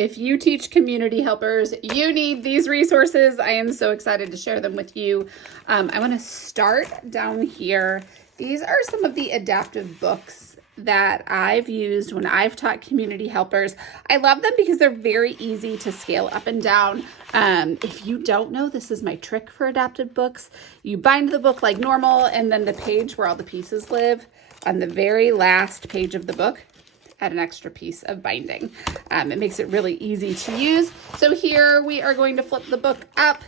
If you teach community helpers, you need these resources. I am so excited to share them with you. I want to start down here. These are some of the adaptive books that I've used when I've taught community helpers. I love them because they're very easy to scale up and down. If you don't know, this is my trick for adaptive books. You bind the book like normal, and then the page where all the pieces live, on the very last page of the book, add an extra piece of binding. It makes it really easy to use. So here we are going to flip the book up.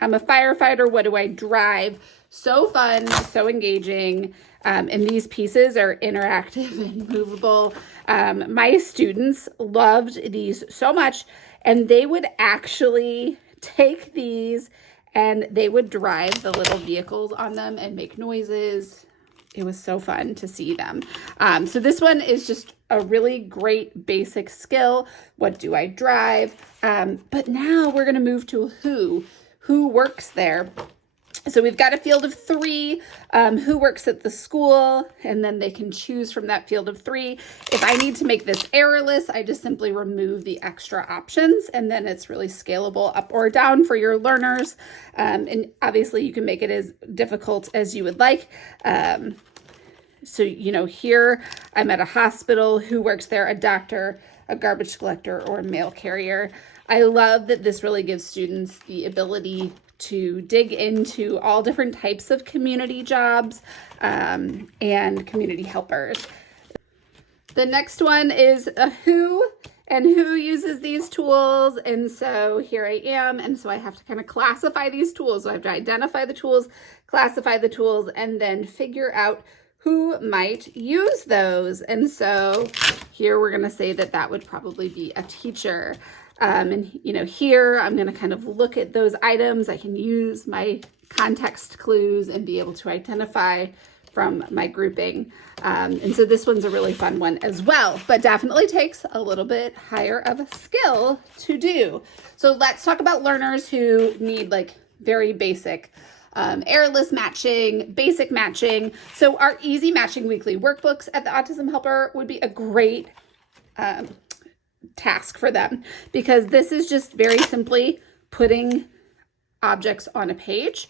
I'm a firefighter. What do I drive? So fun, so engaging. And these pieces are interactive and movable. My students loved these so much, and they would actually take these and they would drive the little vehicles on them and make noises. It was so fun to see them. So this one is just a really great basic skill. What do I drive? But now we're going to move to who works there. So we've got a field of 3, who works at the school, and then they can choose from that field of 3. If I need to make this errorless, I just simply remove the extra options, and then it's really scalable up or down for your learners. And obviously you can make it as difficult as you would like. So, here I'm at a hospital. Who works there? A doctor, a garbage collector, or a mail carrier. I love that this really gives students the ability to dig into all different types of community jobs and community helpers. The next one is a who and who uses these tools. And so here I am. And so I have to kind of classify these tools. So I have to identify the tools, classify the tools, and then figure out who might use those. And so here we're going to say that that would probably be a teacher. And here I'm going to kind of look at those items. I can use my context clues and be able to identify from my grouping. And so this one's a really fun one as well, but definitely takes a little bit higher of a skill to do. So let's talk about learners who need like very basic errorless matching, basic matching. So our easy matching weekly workbooks at the Autism Helper would be a great task for them, because this is just very simply putting objects on a page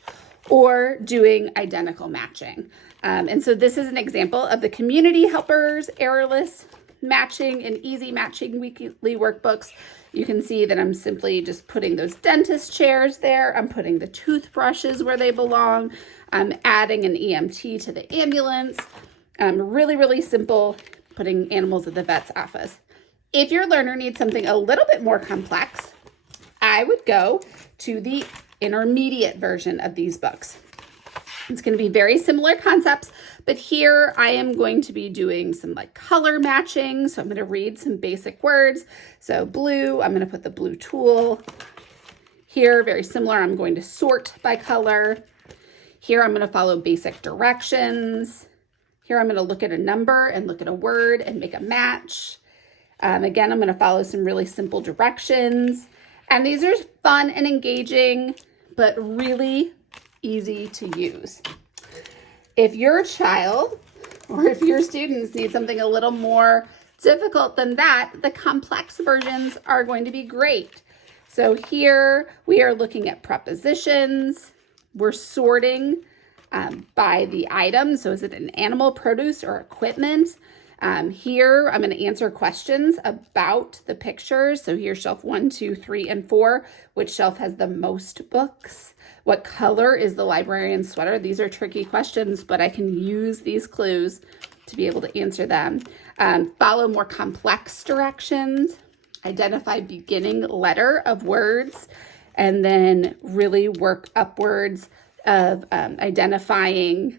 or doing identical matching. And so this is an example of the community helpers errorless matching and easy matching weekly workbooks. You can see that I'm simply just putting those dentist chairs there. I'm putting the toothbrushes where they belong. I'm adding an EMT to the ambulance. Really, really simple, putting animals at the vet's office. If your learner needs something a little bit more complex, I would go to the intermediate version of these books. It's going to be very similar concepts, but here I am going to be doing some like color matching. So I'm going to read some basic words. So blue, I'm going to put the blue tool. Here, very similar, I'm going to sort by color. Here I'm going to follow basic directions. Here I'm going to look at a number and look at a word and make a match. Again, I'm going to follow some really simple directions. And these are fun and engaging, but really easy to use. If your child or if your students need something a little more difficult than that, the complex versions are going to be great. So here we are looking at prepositions. We're sorting by the item. So is it an animal, produce, or equipment? Here, I'm going to answer questions about the pictures. So here's shelf 1, 2, 3, and 4. Which shelf has the most books? What color is the librarian's sweater? These are tricky questions, but I can use these clues to be able to answer them. Follow more complex directions. Identify beginning letter of words, and then really work upwards of identifying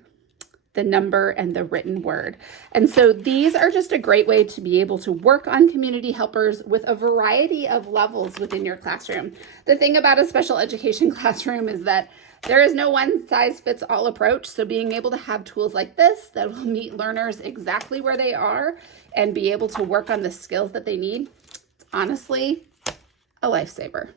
the number and the written word. And so these are just a great way to be able to work on community helpers with a variety of levels within your classroom. The thing about a special education classroom is that there is no one size fits all approach. So being able to have tools like this that will meet learners exactly where they are and be able to work on the skills that they need, it's honestly a lifesaver.